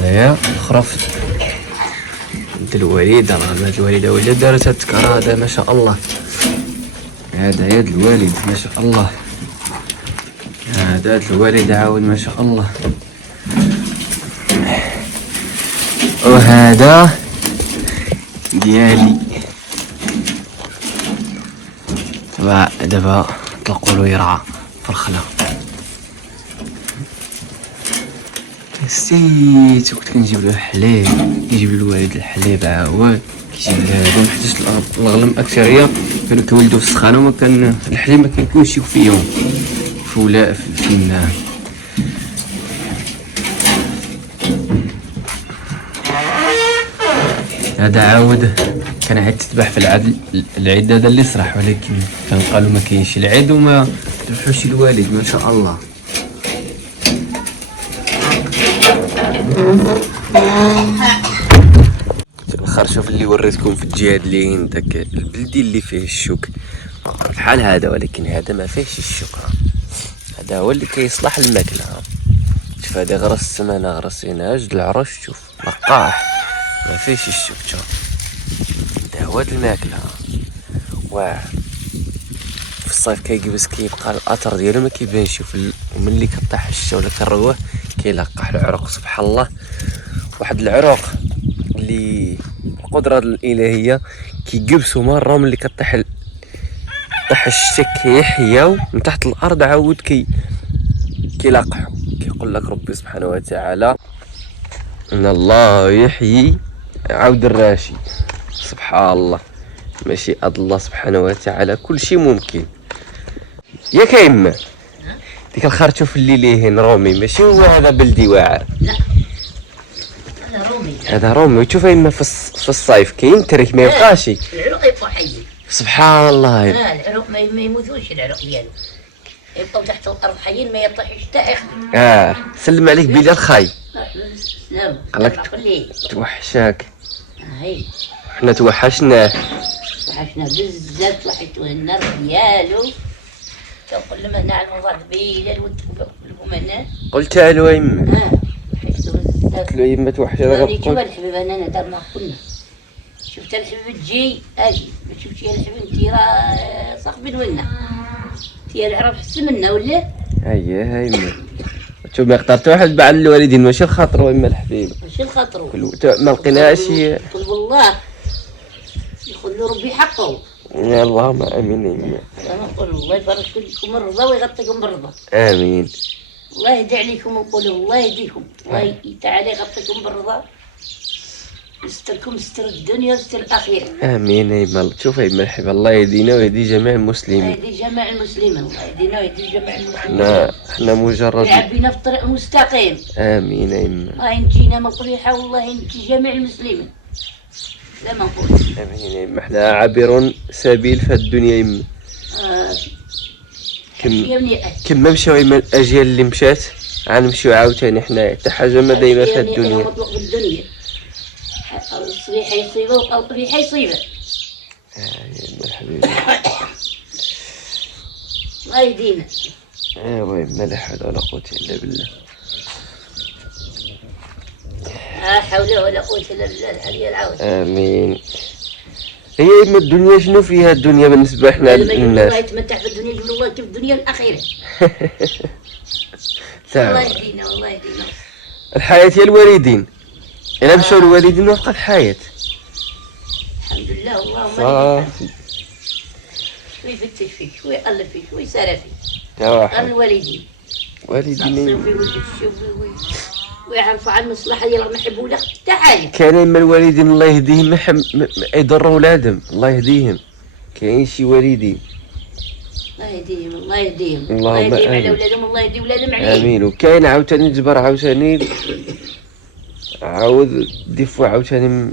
هنايا خرفت بنت الوالد. راه بنت الوالده ولا دارت هاد التكرار هذا ما شاء الله. هذا يد الوالد ما شاء الله. هذا يد الوالد عاود ما شاء الله. وهذا ديالي دابا طلقوا له يرعى في الخلا. نسيت كنت كنجيب له الحليب، كيجيب له الوالد الحليب عاود كيجيب له هادو حيت الغلم اكثريه كانوا كيولدوا في السخانه وما كان الحليب ما كيكونش فيهم فولا في الماء. هذا عاود كان عاد تذبح في العيد هذا اللي صراح، ولكن كان قالوا ما كاينش العيد وما ذبحوش الوالد ما شاء الله. الاخر شوف اللي وريتكم في الجهاد اللي داك البلدي اللي فيه الشوك بحال هذا، ولكن هذا ما فيهش الشوك. هذا هو اللي كيصلح الماكله. شوف هذا غرس السمانه غرسينها جد العرش، شوف لقاح ما فيهش الشوك. شوف هذا هو الماكله. واعر في الصيف كيجبس كيبقى الاثر ديالو ما كيبانش. شوف وملي كطيح الشتا ولا كنروح كيلقح العروق. سبحان الله، واحد العروق اللي القدره الالهيه كيجبسوا مره ملي كطيح الشتا كيحياو من تحت الارض عاود كيلقحوا. كيقول لك ربي سبحانه وتعالى ان الله يحيي عود الراشي. سبحان الله، مشيئة الله سبحانه وتعالى كل شيء ممكن. يا كيما ديك الخرطوف اللي ليهن رومي ماشي هو هذا بلدي واعر. لا هذا رومي. هذا رومي. وتشوف اما في الصيف كاين ترك ما يبقاش. العروق يبقوا حيين. سبحان الله. العروق ما يموتوش. العروق ديالو يبقوا تحت الارض حيين، ما يطيحش حتى اخر. سلم عليك بلال خاي. سلام. قالك توحشاك. هاي حنا توحشناه. توحشنا بزاف. توحشتوه النار ديالو. كنقول لهم هنا على المنظر بلال ونتقبلكم هنا. قلت له يما. توحشتو بزاف. قلت له يما توحشنا غير شوف الحبيب انا دارنا كلنا. شفت الحبيب تجي اجي، ما شفتش يا الحبيب انت راه صاحبي ولنا. انت العرب حسن منا ولا؟ اييه هاي شوف ما اخترت واحد بعد الوالدين ماشي الخاطر ويما الحبيب ماشي الخاطر. ما لقيناش. قل والله يخلو ربي حقه. يا اللهم امين يما. انا نقول الله يبارك فيكم الرضا ويغطيكم بالرضا. امين. الله يهدي عليكم ونقولوا الله يهديكم. الله تعالى يغطيكم بالرضا، يستركم ستر الدنيا وستر الاخره. امين يما. شوف يما الحبيب الله يهدينا ويهدي جميع المسلمين. الله يهدي جميع المسلمين. الله يهدينا ويهدي جميع المسلمين. احنا مجرد يعبينا في الطريق المستقيم. امين يما. الله ينجينا من القبيحه والله ينجي جميع المسلمين. لا ما نقول. امين يما. احنا عابرون سبيل في الدنيا يما. كما مشاو يما الاجيال اللي مشات غنمشيو عاوتاني حنايا. حتى حاجه ما دايما في الدنيا. مطلوب بالدنيا. الصبيحه يصيبه والقبيحه يصيبه. يما الحبيب. الله يهدينا. ايوا يما لا حول ولا قوه الا بالله. لا حول ولا قوه الا بالله العلي العظيم. امين. هي يما الدنيا شنو فيها الدنيا بالنسبه حنا للناس؟ الله يتمتع في الدنيا يقول الله في الدنيا الاخيره. الله يهدينا والله يهدينا. الحياه هي الوالدين. الا مشاو الوالدين وبقات حياه. الحمد لله. اللهم صافي. شوي يفتش فيك، شوي يقلب فيك، شوي يسارى فيك. توحد الوالدين. والدين ويعرفوا على المصلحه ديال ما يحبوا لك حتى حاجه. كاين يما الوالدين الله يهديهم ما يضروا ولادهم. الله يهديهم. كاين شي والدين الله يهديهم. الله يهديهم. الله يهديهم على اولادهم. الله يهدي ولادهم عليهم. امين. وكاين عاوتاني جبر عاوتاني عاود ضيفوا عاوتاني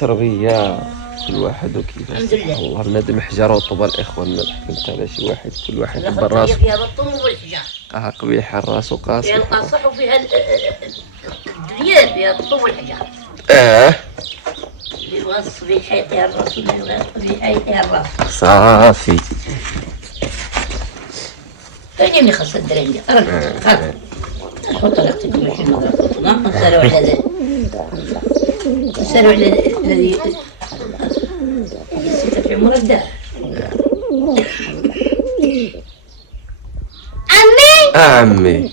تربيه كل واحد وكيفاش. الحمد لله. الله بنادم حجر وطوبى الاخوان. ما تحكمت على شي واحد. كل واحد بالراس. بالراس. فيها بالطم والحجار. قبيح الراس وقاصح. فيها القاصح وفيها الدنيا. فيها الطم والحجار. اللي يبغى الصبيحه يعطيها الراس واللي يبغى الصبيحه يعطيها الراس. صافي. فين اللي خاص الدراري؟ خلاص. وطلقت تمشي المدرسة نعم نسألوا على ذلك نسألوا على الذي الستة في عمر الدار عمي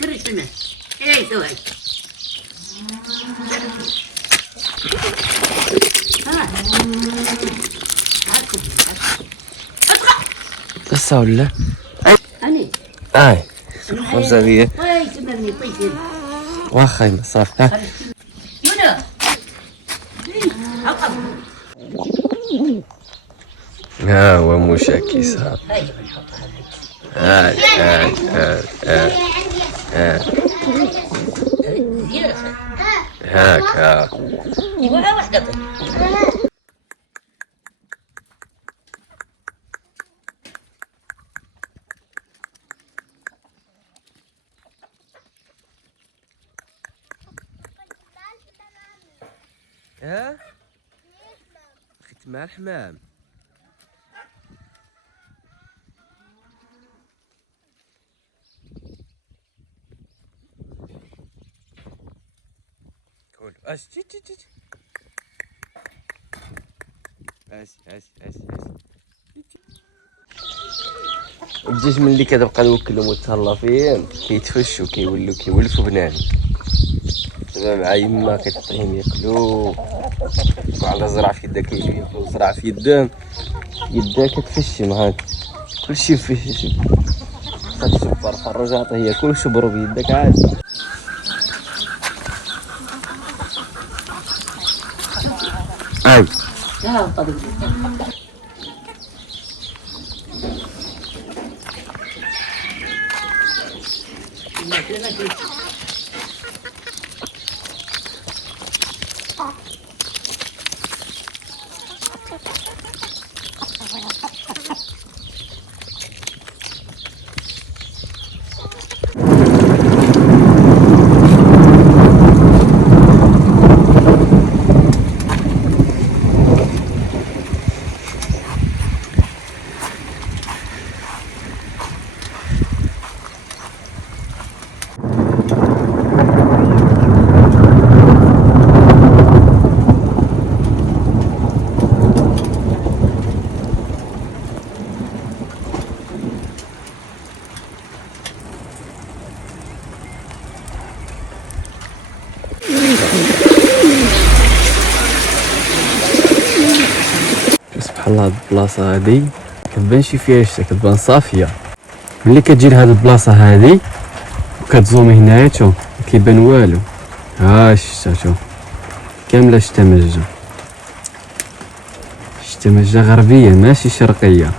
كرش الماء ايه سوي قصة ولا؟ أنا خمسة ديال تمرني طيب واخا صافي منى عقب ها هو مشاكي صافي هاي بنحطها هاكا يبغى واحدة طيب ها خيت مع الحمام قول اش تي تي تي اش الدجاج ملي كتبقى نوكلهم وتهلا فيهم كيتفشوا كيولفوا بنان دابا مع يما كتعطيهم ياكلوا وعلى زرع في يدك كيجيو ياكلوا زرع في يدهم يدا كتفشم هاك كلشي فيه كتجبر فرج عطيه ياكل شبرو بيدك عادي لا طبيعي سبحان الله. هاد البلاصه هادي كتبان شي فيها الشتا كتبان صافيه ملي كتجي لهاد البلاصه هادي وكتزومي هنايا شوف كيبان والو ها الشتا شوف كامله شتا مجه غربيه ماشي شرقيه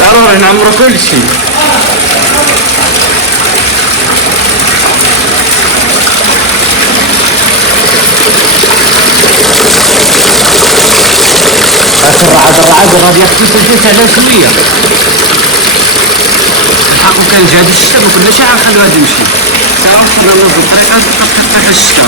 ضروري نعمرو كلشي الرعد غادي ياخذ سلسلة على شوية الحق كان جا هاد الشتا مكناش عارفين غادي يمشي ساعة وصلنا لنص الطريق تطيح الشتا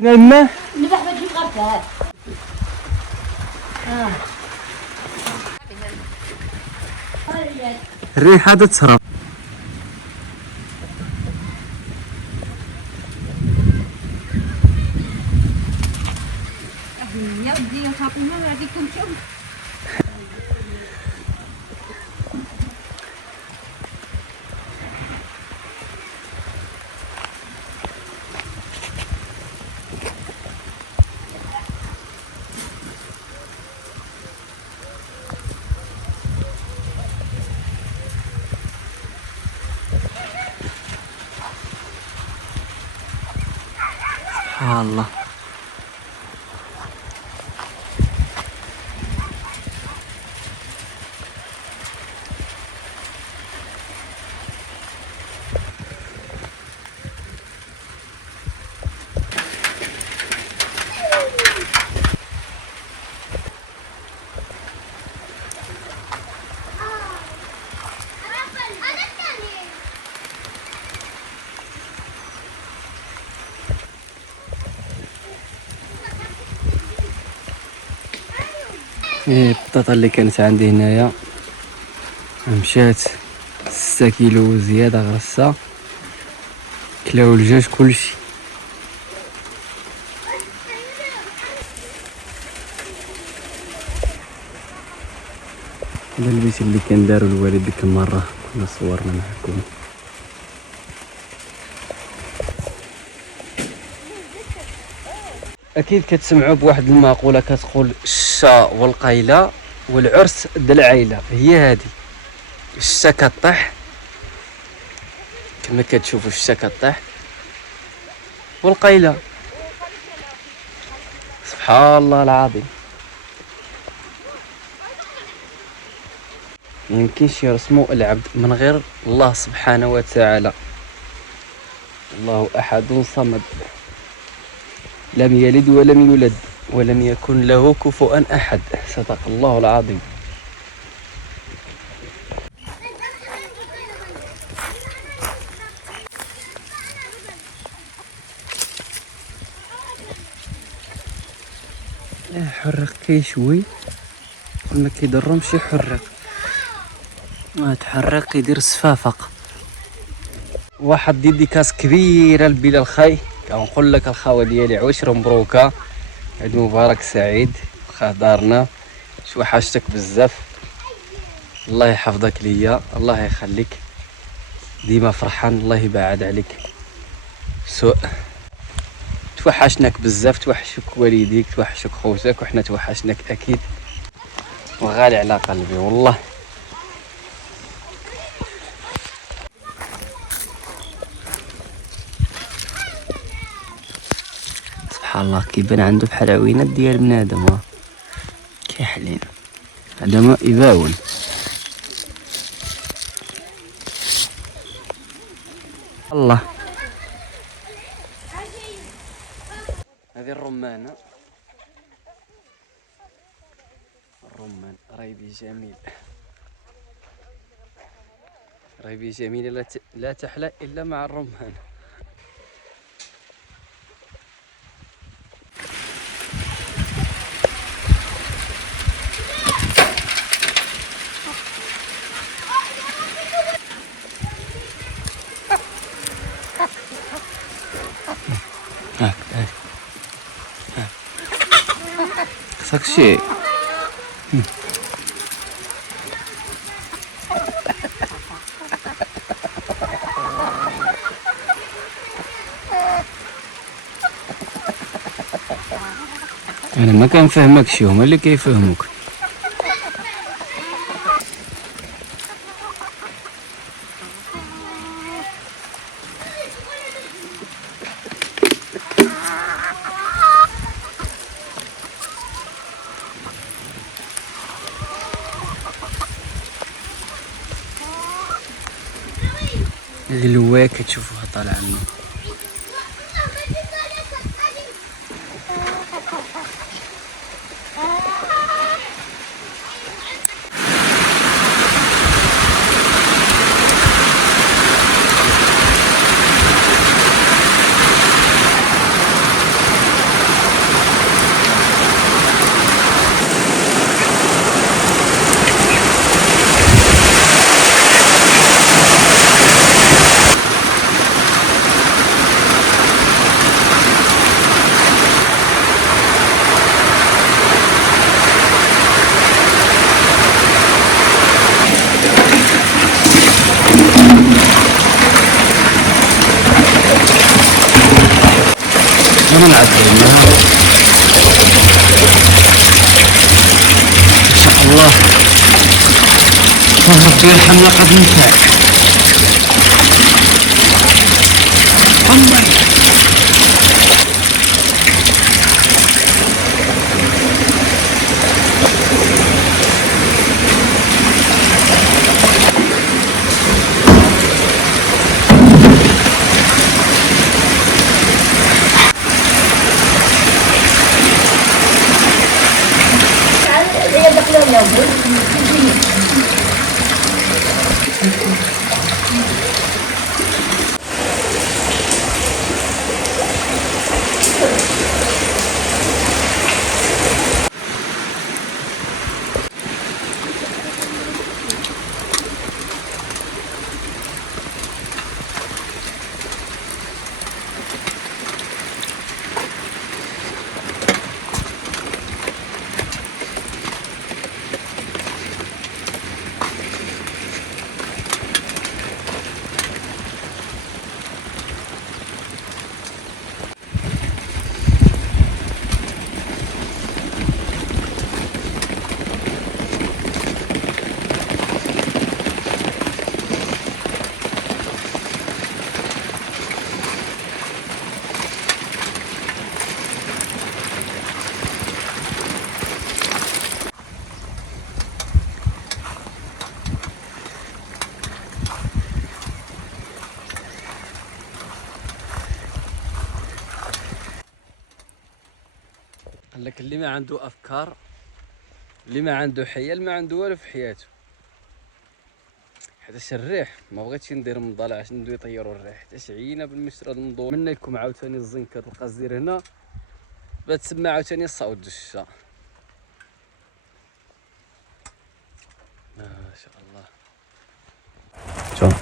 الماء نبح بجيب غرفة. الريحة تتهرب. يا ودي يا فاطمة هذيكم شوف. سبحان الله. البطاطا اللي كانت عندي هنايا مشات 6 كيلو وزيادة غرسة، كلاو الجاج كلشي. هذا البيت اللي كان دارو الوالد ديك المرة كنا صورنا معكم. اكيد كتسمعوا بواحد المقولة كتقول الشا والقيلة والعرس د العائلة، هي هذه. الشتا كطيح كما كتشوفوا، الشتا كطيح والقيلة سبحان الله العظيم. يمكنش يرسموا العبد من غير الله سبحانه وتعالى. الله احد صمد، لم يلد ولم يولد ولم يكن له كفوا احد. صدق الله العظيم. حرق كيشوي ما كيضرهمش يحرق، تحرق يدير صفافق. واحد ديديكاس كبيره لبلال الخاي، كنقول لك الخاوه ديالي عويش مبروكه، عيد مبارك سعيد. خا دارنا شو حاجتك بزاف، الله يحفظك ليا، الله يخليك ديما فرحان، الله يبعد عليك سوء. توحشناك بزاف، توحشك والديك، توحشك خوتك، وحنا توحشناك اكيد، وغالي على قلبي والله. سبحان الله كيبان عنده بحال عوينات ديال بنادم. كيحلين هذا ما يباون. الله هذه الرمانة، الرمان ريبي جميل، ريبي جميل لا تحلى إلا مع الرمان. خصك شي انا ما كنفهمكش، هما اللي كيفهموك. الهواية كتشوفوها طالعة منه. طلعت هنا ان شاء الله. ربي يرحمنا قد نفعك. قال لك اللي ما عنده افكار، اللي ما عنده حيل، ما عنده والو في حياته. حيتاش الريح ما بغيتش ندير مضالع عشان ندوي يطيروا الريح، حيتاش عينا بالمشرد ندور منا لكم عاوتاني الزنكه تلقى الزير هنا باه تسمع عاوتاني الصوت د الشتا. ما شاء الله. شوف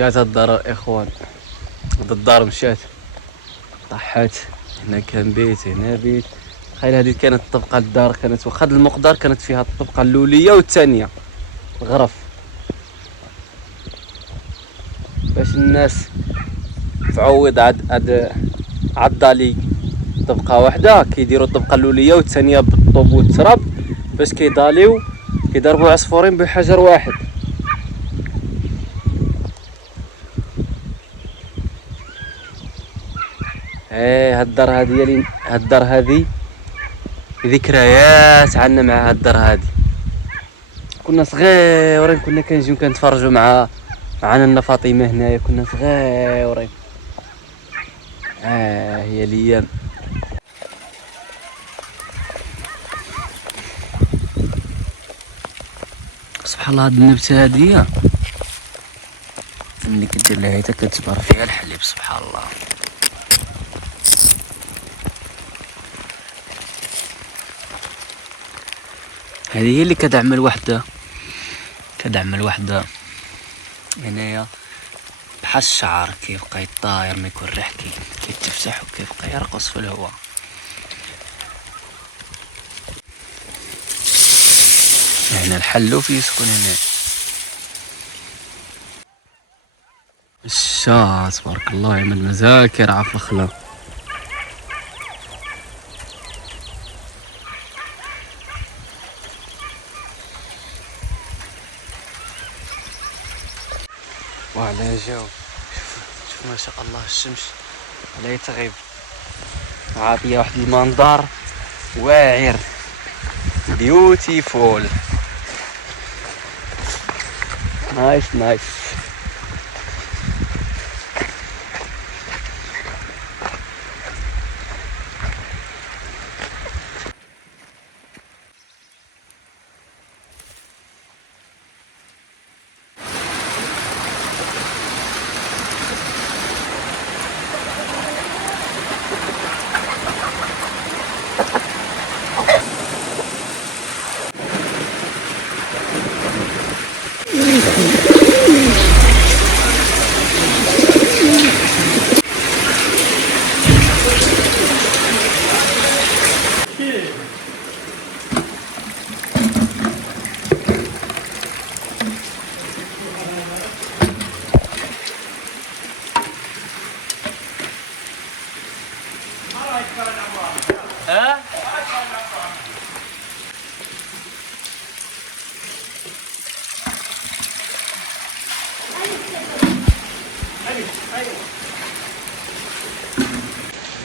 مشات الدار الاخوان، هاد الدار مشات طاحات. هنا كان بيت، هنا بيت. تخيل هذه كانت الطبقه الدار، كانت واخا المقدار كانت فيها الطبقه الاوليه والثانيه الغرف، باش الناس تعوض عاد عضالي طبقه واحده كيديروا الطبقه الاوليه والثانيه بالطوب والتراب باش كيضاليو كيضربوا عصفورين بحجر واحد. هاد الدار هذه ذكريات عندنا مع هاد الدار هذه. كنا صغيرين كنا كنجيو كنتفرجوا معنا لنا فاطمه هنايا، كنا صغيرين. هي الايام. سبحان الله هاد النبتة هادية ملي كدير لها هيتا كتبر فيها الحليب سبحان الله. هذه هي اللي كدعم الوحدة هنايا بحال الشعر كيبقى يطاير ما يكون ريح كيتفتح وكيبقى يرقص في الهواء. هنا الحلوف يسكن هنا. الشا تبارك الله يعمل مذاكر عا في الخلا. وعلى جاو شوف ما شاء الله الشمس لا تغيب عاطيه واحد المنظر واعر بيوتيفول نايس.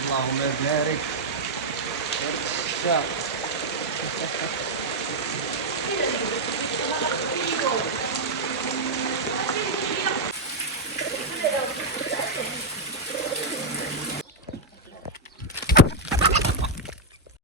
اللهم بارك. الشاق